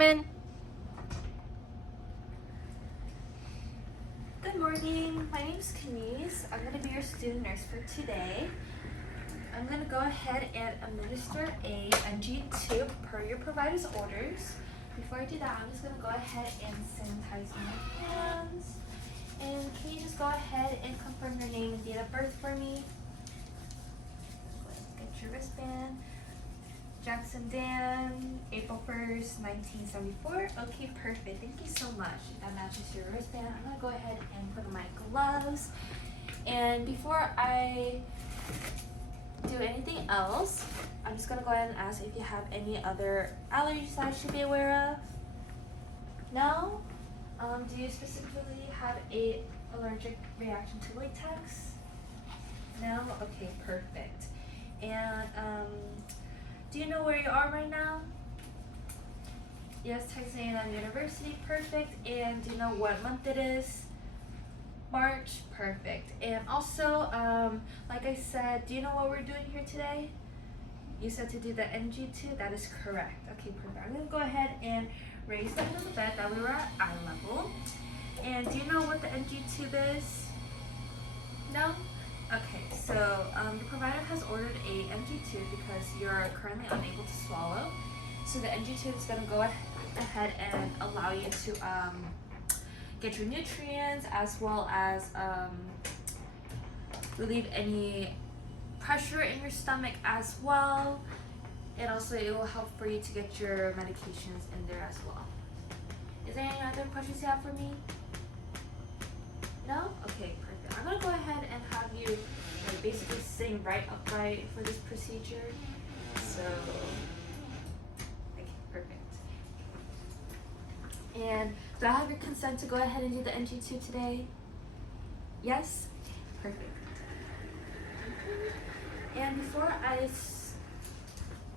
come in. Good morning, my name is Kenise. I'm going to be your student nurse for today. I'm going to go ahead and administer a NG tube per your provider's orders. Before I do that, I'm just going to go ahead and sanitize my hands. And can you just go ahead and confirm your name and date of birth for me? Go ahead and get your wristband. Jackson Dan, April 1st, 1974. Okay, perfect. Thank you so much. That matches your wristband. I'm going to go ahead and put on my gloves. And before I do anything else, I'm just going to go ahead and ask if you have any other allergies that I should be aware of. No? Do you specifically have a allergic reaction to latex? No? Okay, perfect. And do you know where you are right now? Yes, Texas A&M University, perfect. And do you know what month it is? March, perfect. And also, like I said, do you know what we're doing here today? You said to do the NG2, that is correct. Okay, perfect. I'm gonna go ahead and raise the head of the bed that we were at eye level. And do you know what the NG tube is? No? Okay, so the provider has ordered a NG tube because you're currently unable to swallow. So the NG tube is going to go ahead and allow you to get your nutrients as well as relieve any pressure in your stomach as well. And also it will help for you to get your medications in there as well. Is there any other questions you have for me? No? Okay, perfect. I'm gonna go ahead and have you basically sitting right upright for this procedure. So, okay, perfect. And do I have your consent to go ahead and do the NG2 today? Yes? Perfect. And before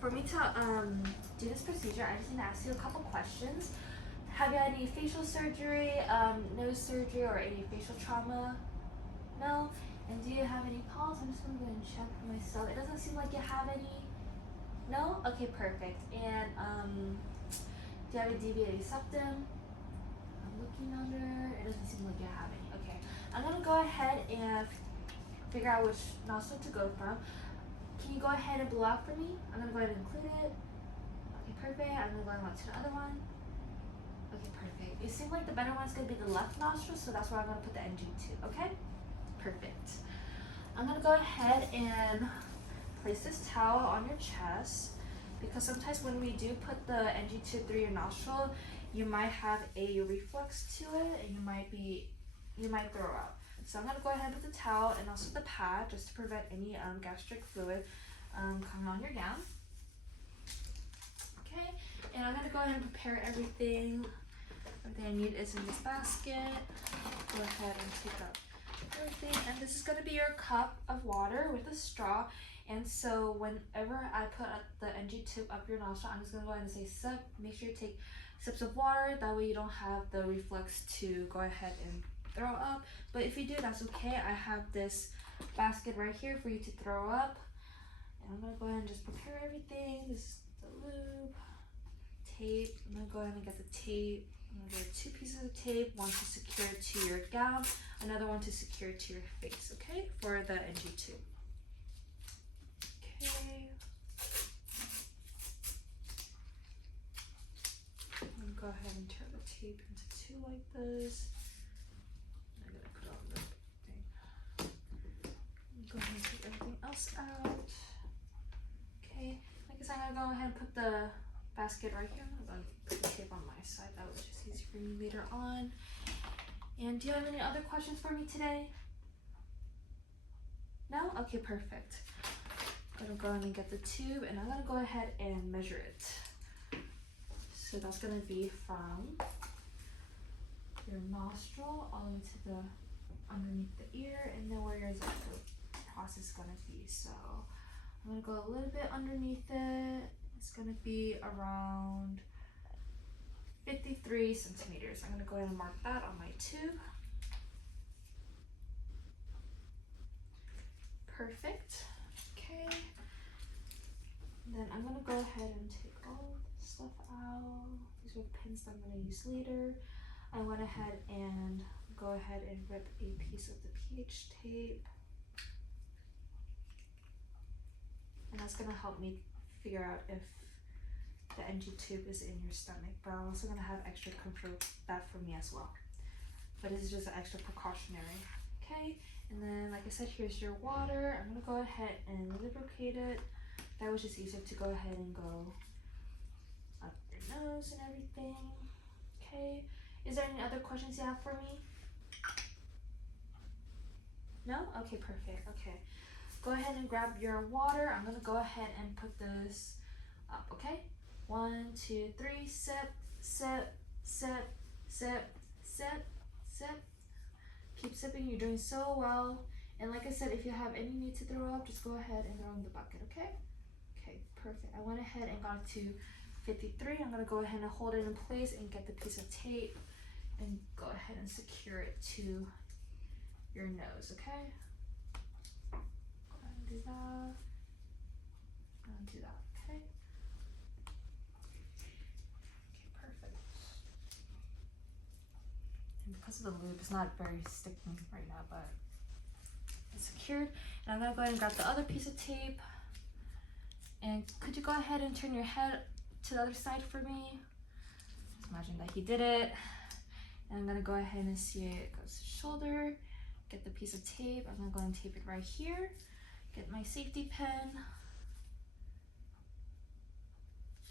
for me to do this procedure, I just need to ask you a couple questions. Have you had any facial surgery, nose surgery, or any facial trauma? No? And do you have any pulse? I'm just going to go and check for myself. It doesn't seem like you have any. No? Okay, perfect. And do you have a deviated septum? I'm looking under. It doesn't seem like you have any. Okay. I'm going to go ahead and figure out which nostril to go from. Can you go ahead and blow out for me? I'm going to go ahead and include it. Okay, perfect. I'm going to go on to the other one. Okay, perfect. It seems like the better one is going to be the left nostril, so that's where I'm going to put the NG2, okay? Perfect. I'm going to go ahead and place this towel on your chest because sometimes when we do put the NG2 through your nostril, you might have a reflux to it and you might throw up. So I'm going to go ahead with the towel and also the pad just to prevent any gastric fluid coming on your gown. Okay, and I'm going to go ahead and prepare everything. Everything I need is in this basket. Go ahead and take out everything. And this is going to be your cup of water with a straw. And so whenever I put the NG tube up your nostril, I'm just going to go ahead and say sip. Make sure you take sips of water. That way you don't have the reflux to go ahead and throw up. But if you do, that's okay. I have this basket right here for you to throw up. And I'm going to go ahead and just prepare everything. This is the lube, tape. I'm going to go ahead and get the tape. There are 2 pieces of tape, one to secure it to your gown, another one to secure it to your face, okay, for the NG tube. Okay. I'm going to go ahead and turn the tape into 2 like this. I'm going to put on the thing. Go ahead and take everything else out. Okay, like I said, I'm going to go ahead and put the basket right here. I'm going to put the tape on my side. That was just easy for me later on. And do you have any other questions for me today? No? Okay, perfect. I'm going to go ahead and get the tube and I'm going to go ahead and measure it. So that's going to be from your nostril all the way to the underneath the ear and then where your xiphoid process is going to be. So I'm going to go a little bit underneath it. It's going to be around 53 centimeters. I'm going to go ahead and mark that on my tube. Perfect. Okay. Then I'm going to go ahead and take all this stuff out. These These are pins that I'm going to use later. I went ahead and rip a piece of the pH tape. And that's going to help me figure out if the NG tube is in your stomach. But I'm also going to have extra confirm that for me as well. But this is just an extra precautionary. Okay, and then like I said, here's your water. I'm going to go ahead and lubricate it. That was just easier to go ahead and go up your nose and everything. Okay, is there any other questions you have for me? No? Okay, perfect. Okay, go ahead and grab your water. I'm gonna go ahead and put this up, okay? 1, 2, 3, sip, sip, sip, sip, sip, sip. Keep sipping, you're doing so well. And like I said, if you have any need to throw up, just go ahead and throw in the bucket, okay? Okay, perfect. I went ahead and got it to 53. I'm gonna go ahead and hold it in place and get the piece of tape and go ahead and secure it to your nose, okay? Go ahead and do that. And do that, okay? Okay, perfect. And because of the lube, it's not very sticking right now, but it's secured. And I'm gonna go ahead and grab the other piece of tape. And could you go ahead and turn your head to the other side for me? Just imagine that he did it. And I'm gonna go ahead and see it goes to shoulder. Get the piece of tape. I'm gonna go and tape it right here. Get my safety pin.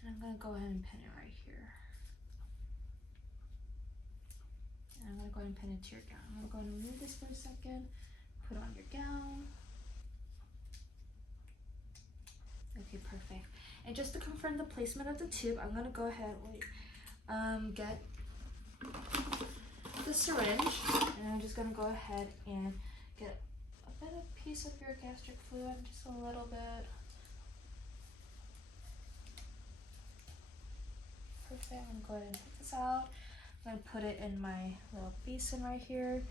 And I'm gonna go ahead and pin it right here. And I'm gonna go ahead and pin it to your gown. I'm gonna go ahead and remove this for a second. Put on your gown. Okay, perfect. And just to confirm the placement of the tube, I'm gonna go ahead, get the syringe, and I'm just gonna go ahead and get a bit of piece of your gastric fluid, just a little bit. Perfect. I'm gonna go ahead and take this out. I'm gonna put it in my little basin right here.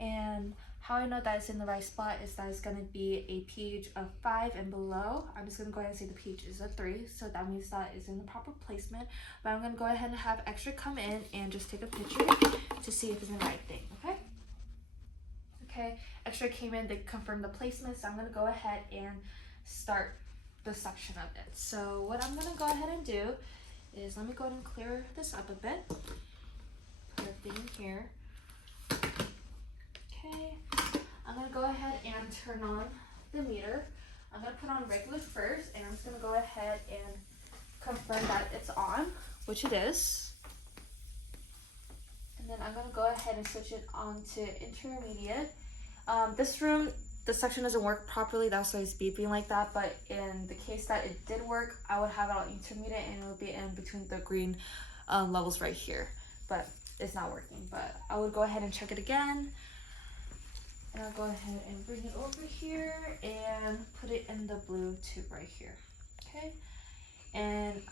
And how I know that it's in the right spot is that it's gonna be a pH of 5 and below. I'm just gonna go ahead and say the pH is a 3, so that means that it's in the proper placement. But I'm gonna go ahead and have extra come in and just take a picture to see if it's in the right thing, okay? Okay, extra came in, they confirmed the placement, so I'm gonna go ahead and start the suction of it. So what I'm gonna go ahead and do is, let me go ahead and clear this up a bit. Put everything in here. Okay, I'm gonna go ahead and turn on the meter. I'm gonna put on regular first, and I'm just gonna go ahead and confirm that it's on, which it is. And then I'm gonna go ahead and switch it on to intermediate. This room, the suction doesn't work properly, that's why it's beeping like that, but in the case that it did work, I would have it on intermediate and it would be in between the green levels right here, but it's not working. But I would go ahead and check it again. And I'll go ahead and bring it over here and put it in the blue tube right here, okay? And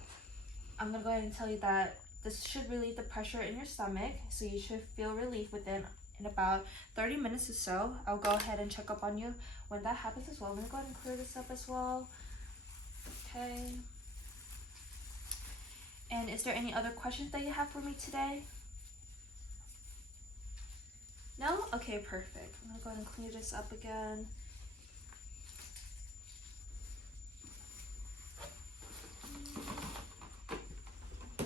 I'm gonna go ahead and tell you that this should relieve the pressure in your stomach, so you should feel relief within about 30 minutes or so. I'll go ahead and check up on you when that happens as well. I'm gonna go ahead and clear this up as well, okay? And is there any other questions that you have for me today? No? Okay, perfect. I'm gonna go ahead and clean this up again.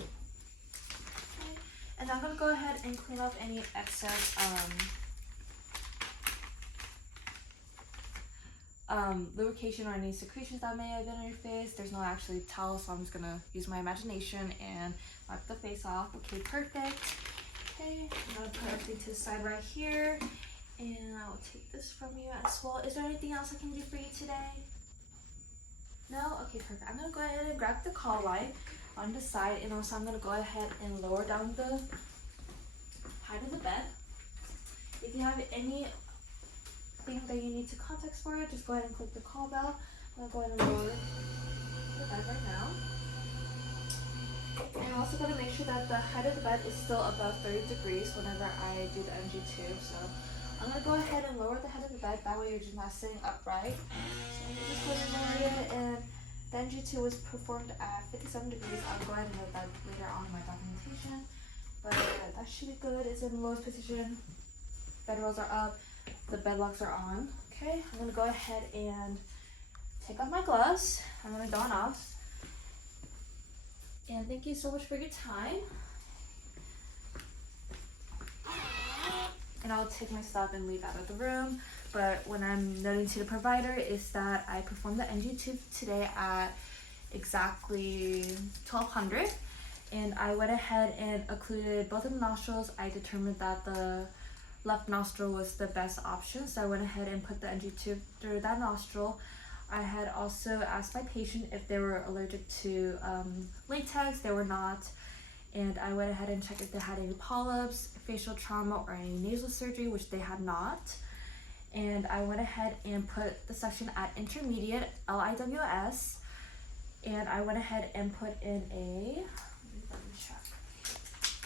Okay. And I'm gonna go ahead and clean off any excess lubrication or any secretions that may have been on your face. There's no actually towel, so I'm just gonna use my imagination and wipe the face off. Okay, perfect. Okay, I'm gonna put everything to the side right here, and I'll take this from you as well. Is there anything else I can do for you today? No? Okay, perfect. I'm gonna go ahead and grab the call light on the side, and also I'm gonna go ahead and lower down the height of the bed. If you have anything that you need to context for it, just go ahead and click the call bell. I'm gonna go ahead and lower the bed right now. And I'm also going to make sure that the height of the bed is still above 30 degrees whenever I do the NG tube. So I'm going to go ahead and lower the head of the bed, that way you're just not sitting upright. So I'm just going to lower it, and the NG tube was performed at 57 degrees. I'll go ahead and note that later on in my documentation. that should be good. It's in the lowest position. Bedrolls are up. The bed locks are on. Okay, I'm gonna go ahead and take off my gloves. I'm gonna don off. And thank you so much for your time. And I'll take my stuff and leave out of the room. But what I'm noting to the provider is that I performed the NG tube today at exactly 1200. And I went ahead and occluded both of the nostrils. I determined that the left nostril was the best option, so I went ahead and put the NG tube through that nostril. I had also asked my patient if they were allergic to latex. They were not. And I went ahead and checked if they had any polyps, facial trauma, or any nasal surgery, which they had not. And I went ahead and put the section at intermediate, LIWS. And I went ahead and put in a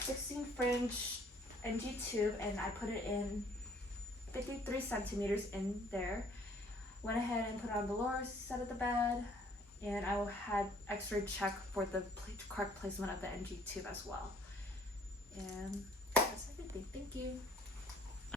16 fringe NG tube, and I put it in 53 centimeters in there. Went ahead and put it on the lower side of the bed, and I had x-ray check for the correct placement of the NG tube as well. And that's everything. Thank you.